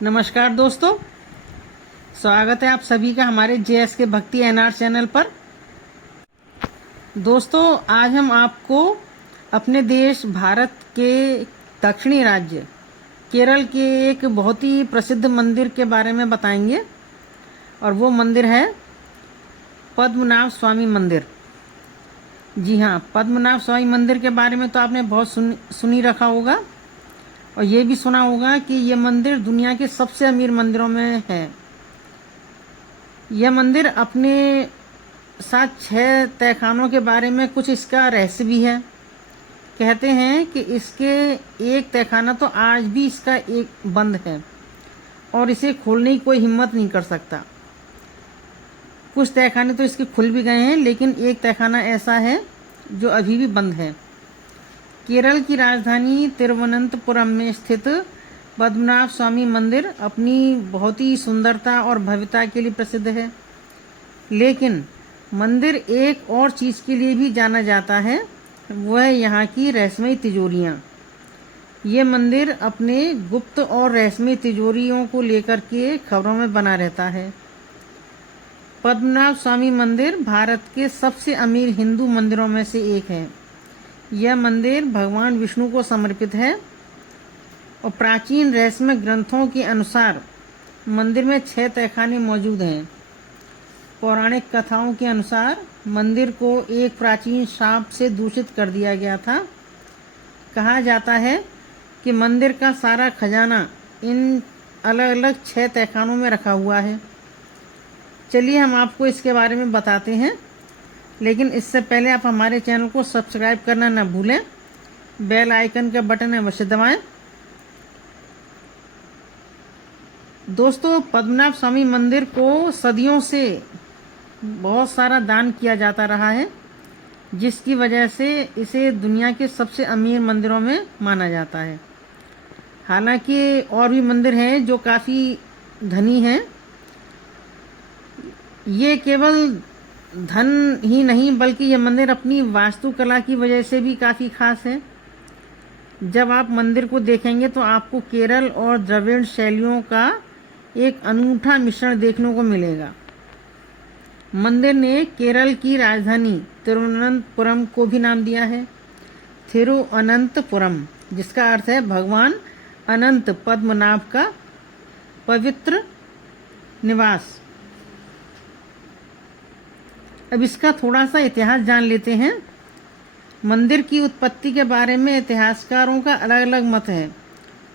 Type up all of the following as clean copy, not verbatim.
नमस्कार दोस्तों, स्वागत है आप सभी का हमारे जेएस के भक्ति एनआर चैनल पर। दोस्तों, आज हम आपको अपने देश भारत के दक्षिणी राज्य केरल के एक बहुत ही प्रसिद्ध मंदिर के बारे में बताएंगे और वो मंदिर है पद्मनाभ स्वामी मंदिर। जी हाँ, पद्मनाभ स्वामी मंदिर के बारे में तो आपने बहुत सुनी रखा होगा और ये भी सुना होगा कि ये मंदिर दुनिया के सबसे अमीर मंदिरों में है। यह मंदिर अपने साथ 6 तहखानों के बारे में कुछ इसका रहस्य भी है। कहते हैं कि इसके एक तहखाना तो आज भी इसका एक बंद है और इसे खोलने की कोई हिम्मत नहीं कर सकता। कुछ तहखाने तो इसके खुल भी गए हैं, लेकिन एक तहखाना ऐसा है जो अभी भी बंद है। केरल की राजधानी तिरुवनंतपुरम में स्थित पद्मनाभ स्वामी मंदिर अपनी बहुत ही सुंदरता और भव्यता के लिए प्रसिद्ध है, लेकिन मंदिर एक और चीज़ के लिए भी जाना जाता है, वह है यहाँ की रहस्यमयी तिजोरियाँ। ये मंदिर अपने गुप्त और रहस्यमयी तिजोरियों को लेकर के खबरों में बना रहता है। पद्मनाभ स्वामी मंदिर भारत के सबसे अमीर हिंदू मंदिरों में से एक है। यह मंदिर भगवान विष्णु को समर्पित है और प्राचीन रहस्यमय ग्रंथों के अनुसार मंदिर में 6 तहखाने मौजूद हैं। पौराणिक कथाओं के अनुसार मंदिर को एक प्राचीन शाप से दूषित कर दिया गया था। कहा जाता है कि मंदिर का सारा खजाना इन अलग अलग 6 तहखानों में रखा हुआ है। चलिए हम आपको इसके बारे में बताते हैं, लेकिन इससे पहले आप हमारे चैनल को सब्सक्राइब करना ना भूलें। बेल आइकन का बटन है अवश्य दबाएं। दोस्तों, पद्मनाभ स्वामी मंदिर को सदियों से बहुत सारा दान किया जाता रहा है, जिसकी वजह से इसे दुनिया के सबसे अमीर मंदिरों में माना जाता है। हालांकि और भी मंदिर हैं जो काफ़ी धनी हैं। ये केवल धन ही नहीं, बल्कि यह मंदिर अपनी वास्तुकला की वजह से भी काफ़ी खास है। जब आप मंदिर को देखेंगे तो आपको केरल और द्रविड़ शैलियों का एक अनूठा मिश्रण देखने को मिलेगा। मंदिर ने केरल की राजधानी तिरुवनंतपुरम को भी नाम दिया है, थिरुअनंतपुरम, जिसका अर्थ है भगवान अनंत पद्मनाभ का पवित्र निवास। अब इसका थोड़ा सा इतिहास जान लेते हैं। मंदिर की उत्पत्ति के बारे में इतिहासकारों का अलग अलग मत है।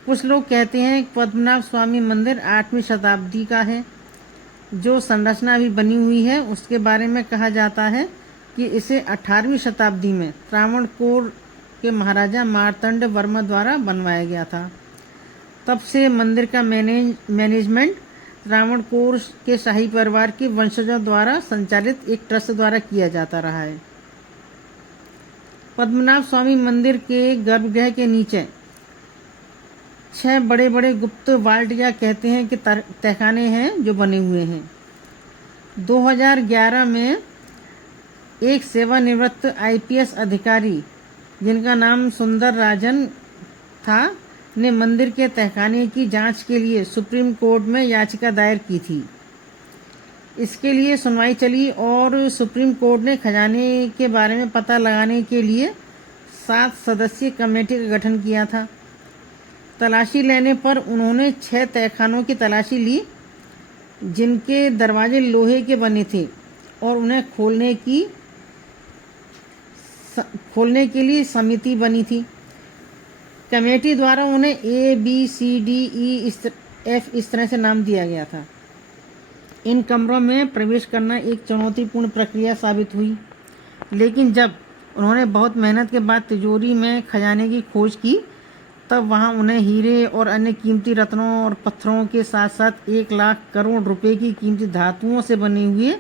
कुछ लोग कहते हैं कि पद्मनाभ स्वामी मंदिर 8वीं शताब्दी का है। जो संरचना अभी बनी हुई है उसके बारे में कहा जाता है कि इसे 18वीं शताब्दी में त्रावणकोर के महाराजा मार्तंड वर्मा द्वारा बनवाया गया था। तब से मंदिर का मैनेजमेंट त्रावणकोर के शाही परिवार के वंशजों द्वारा संचालित एक ट्रस्ट द्वारा किया जाता रहा है। पद्मनाभ स्वामी मंदिर के गर्भगृह के नीचे 6 बड़े बड़े गुप्त वाल्ट या कहते हैं कि तहखाने हैं जो बने हुए हैं। 2011 में एक सेवानिवृत्त आईपीएस अधिकारी जिनका नाम सुंदर राजन था ने मंदिर के तहखाने की जांच के लिए सुप्रीम कोर्ट में याचिका दायर की थी। इसके लिए सुनवाई चली और सुप्रीम कोर्ट ने खजाने के बारे में पता लगाने के लिए 7 सदस्यीय कमेटी का गठन किया था। तलाशी लेने पर उन्होंने 6 तहखानों की तलाशी ली, जिनके दरवाजे लोहे के बने थे और उन्हें खोलने के लिए समिति बनी थी। कमेटी द्वारा उन्हें ABCDEF इस तरह से नाम दिया गया था। इन कमरों में प्रवेश करना एक चुनौतीपूर्ण प्रक्रिया साबित हुई, लेकिन जब उन्होंने बहुत मेहनत के बाद तिजोरी में खजाने की खोज की, तब वहां उन्हें हीरे और अन्य कीमती रत्नों और पत्थरों के साथ साथ 1 लाख करोड़ रुपए की कीमती धातुओं से बने हुए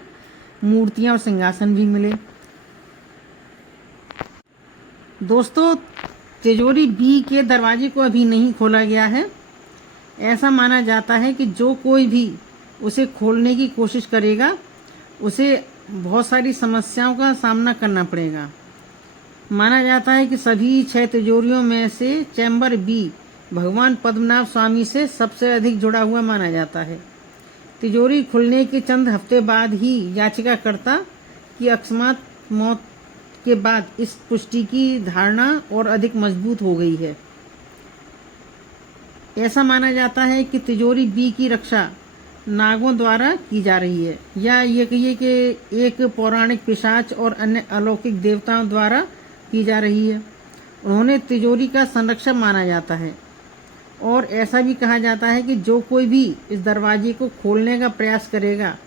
मूर्तियां और सिंहासन भी मिले। दोस्तों, तिजोरी बी के दरवाजे को अभी नहीं खोला गया है। ऐसा माना जाता है कि जो कोई भी उसे खोलने की कोशिश करेगा उसे बहुत सारी समस्याओं का सामना करना पड़ेगा। माना जाता है कि सभी 6 तिजोरियों में से चैम्बर बी भगवान पद्मनाभ स्वामी से सबसे अधिक जुड़ा हुआ माना जाता है। तिजोरी खुलने के चंद हफ्ते बाद ही याचिकाकर्ता की अकस्मात मौत के बाद इस पुष्टि की धारणा और अधिक मजबूत हो गई है। ऐसा माना जाता है कि तिजोरी बी की रक्षा नागों द्वारा की जा रही है, या ये कहिए कि एक पौराणिक पिशाच और अन्य अलौकिक देवताओं द्वारा की जा रही है। उन्होंने तिजोरी का संरक्षक माना जाता है और ऐसा भी कहा जाता है कि जो कोई भी इस दरवाजे को खोलने का प्रयास करेगा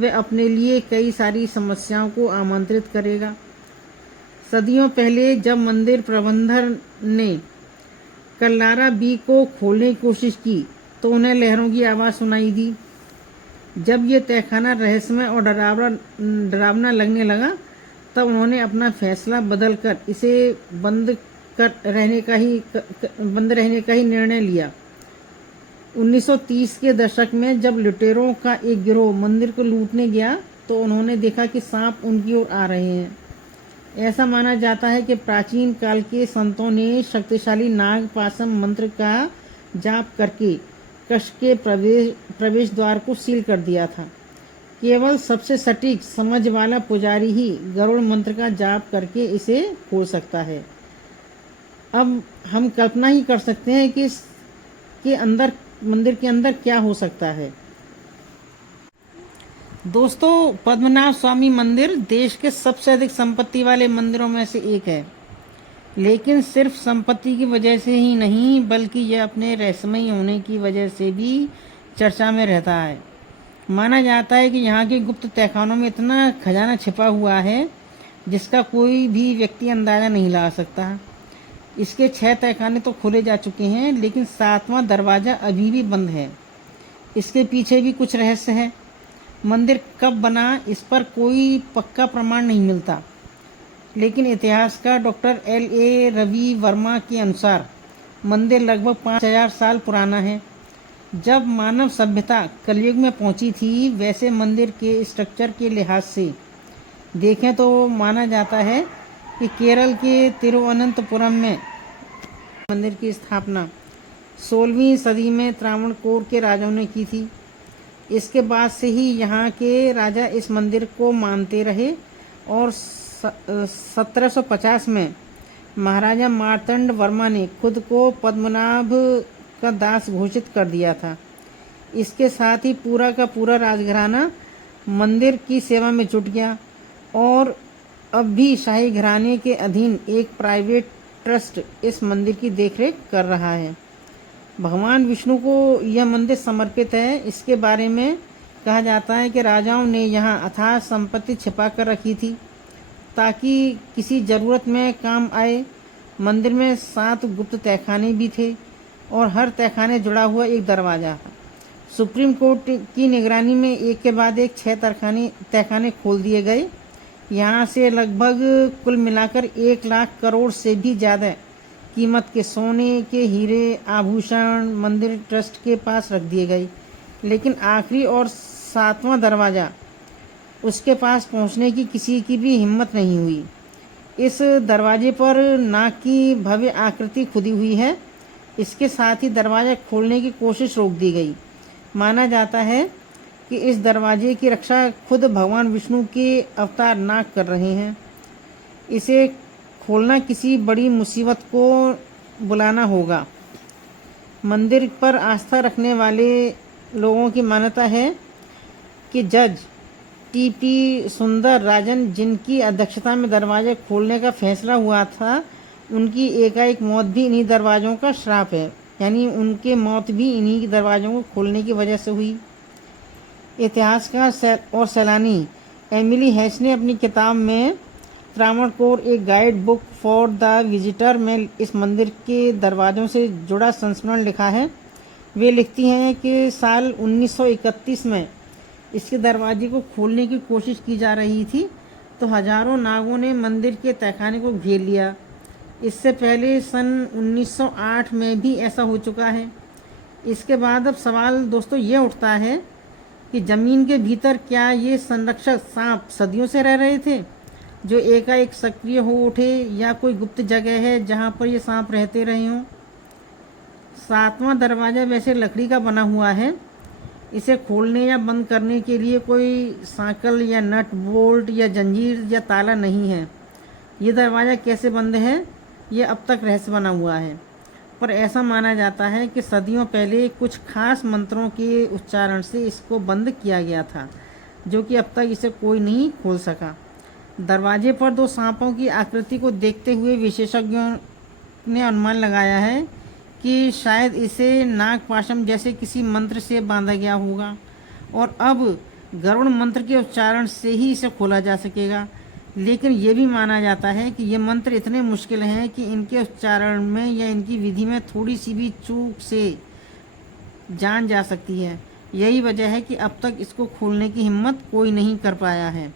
वह अपने लिए कई सारी समस्याओं को आमंत्रित करेगा। सदियों पहले जब मंदिर प्रबंधन ने कल्लारा बी को खोलने की कोशिश की तो उन्हें लहरों की आवाज़ सुनाई दी। जब ये तहखाना रहस्यमय और डरावना लगने लगा तब उन्होंने अपना फैसला बदलकर इसे बंद रहने का ही निर्णय लिया। 1930 के दशक में जब लुटेरों का एक गिरोह मंदिर को लूटने गया तो उन्होंने देखा कि सांप उनकी ओर आ रहे हैं। ऐसा माना जाता है कि प्राचीन काल के संतों ने शक्तिशाली नाग पाशम मंत्र का जाप करके कक्ष के प्रवेश द्वार को सील कर दिया था। केवल सबसे सटीक समझ वाला पुजारी ही गरुड़ मंत्र का जाप करके इसे खोल सकता है। अब हम कल्पना ही कर सकते हैं कि इसके अंदर, मंदिर के अंदर क्या हो सकता है। दोस्तों, पद्मनाभ स्वामी मंदिर देश के सबसे अधिक संपत्ति वाले मंदिरों में से एक है, लेकिन सिर्फ संपत्ति की वजह से ही नहीं बल्कि यह अपने रहस्यमयी होने की वजह से भी चर्चा में रहता है। माना जाता है कि यहाँ के गुप्त तहखानों में इतना खजाना छिपा हुआ है जिसका कोई भी व्यक्ति अंदाज़ा नहीं लगा सकता। इसके 6 तहखाने तो खोले जा चुके हैं, लेकिन 7वां दरवाज़ा अभी भी बंद है। इसके पीछे भी कुछ रहस्य है। मंदिर कब बना इस पर कोई पक्का प्रमाण नहीं मिलता, लेकिन इतिहासकार डॉक्टर L.A. रवि वर्मा के अनुसार मंदिर लगभग 5000 साल पुराना है। जब मानव सभ्यता कलयुग में पहुंची थी, वैसे मंदिर के स्ट्रक्चर के लिहाज से देखें तो माना जाता है कि केरल के तिरुवनंतपुरम में मंदिर की स्थापना 16वीं सदी में त्रावणकोर के राजाओं ने की थी। इसके बाद से ही यहाँ के राजा इस मंदिर को मानते रहे और 1750 में महाराजा मार्तंड वर्मा ने खुद को पद्मनाभ का दास घोषित कर दिया था। इसके साथ ही पूरा का पूरा राजघराना मंदिर की सेवा में जुट गया और अब भी शाही घराने के अधीन एक प्राइवेट ट्रस्ट इस मंदिर की देखरेख कर रहा है। भगवान विष्णु को यह मंदिर समर्पित है। इसके बारे में कहा जाता है कि राजाओं ने यहाँ अथाह संपत्ति छिपा कर रखी थी ताकि किसी ज़रूरत में काम आए। मंदिर में 7 गुप्त तहखाने भी थे और हर तहखाने जुड़ा हुआ एक दरवाज़ा। सुप्रीम कोर्ट की निगरानी में एक के बाद एक 6 तहखाने खोल दिए गए। यहाँ से लगभग कुल मिलाकर 1 लाख करोड़ से भी ज़्यादा कीमत के सोने के हीरे आभूषण मंदिर ट्रस्ट के पास रख दिए गए, लेकिन आखिरी और 7वां दरवाज़ा उसके पास पहुंचने की किसी की भी हिम्मत नहीं हुई। इस दरवाजे पर नाग की भव्य आकृति खुदी हुई है। इसके साथ ही दरवाज़ा खोलने की कोशिश रोक दी गई। माना जाता है कि इस दरवाजे की रक्षा खुद भगवान विष्णु के अवतार नाग कर रहे हैं। इसे खोलना किसी बड़ी मुसीबत को बुलाना होगा। मंदिर पर आस्था रखने वाले लोगों की मान्यता है कि जज टी सुंदर राजन, जिनकी अध्यक्षता में दरवाजे खोलने का फैसला हुआ था, उनकी एकाएक मौत भी इन्हीं दरवाज़ों का श्राप है, यानी उनके मौत भी इन्हीं दरवाज़ों को खोलने की वजह से हुई। इतिहासकार और सैलानी एमिली हैस ने अपनी किताब में त्रावणकोर एक guide book for the visitor में इस मंदिर के दरवाज़ों से जुड़ा संस्मरण लिखा है। वे लिखती हैं कि साल 1931 में इसके दरवाजे को खोलने की कोशिश की जा रही थी तो हजारों नागों ने मंदिर के तहखाने को घेर लिया। इससे पहले सन 1908 में भी ऐसा हो चुका है। इसके बाद अब सवाल दोस्तों ये उठता है कि ज़मीन के भीतर क्या ये संरक्षक सांप सदियों से रह रहे थे जो एकाएक सक्रिय हो उठे, या कोई गुप्त जगह है जहाँ पर ये सांप रहते रहे हों। सातवां दरवाज़ा वैसे लकड़ी का बना हुआ है। इसे खोलने या बंद करने के लिए कोई सांकल या नट बोल्ट या जंजीर या ताला नहीं है। ये दरवाज़ा कैसे बंद है, ये अब तक रहस्य बना हुआ है। पर ऐसा माना जाता है कि सदियों पहले कुछ खास मंत्रों के उच्चारण से इसको बंद किया गया था, जो कि अब तक इसे कोई नहीं खोल सका। दरवाजे पर दो सांपों की आकृति को देखते हुए विशेषज्ञों ने अनुमान लगाया है कि शायद इसे नागपाशम जैसे किसी मंत्र से बांधा गया होगा और अब गरुड़ मंत्र के उच्चारण से ही इसे खोला जा सकेगा। लेकिन ये भी माना जाता है कि ये मंत्र इतने मुश्किल हैं कि इनके उच्चारण में या इनकी विधि में थोड़ी सी भी चूक से जान जा सकती है। यही वजह है कि अब तक इसको खोलने की हिम्मत कोई नहीं कर पाया है।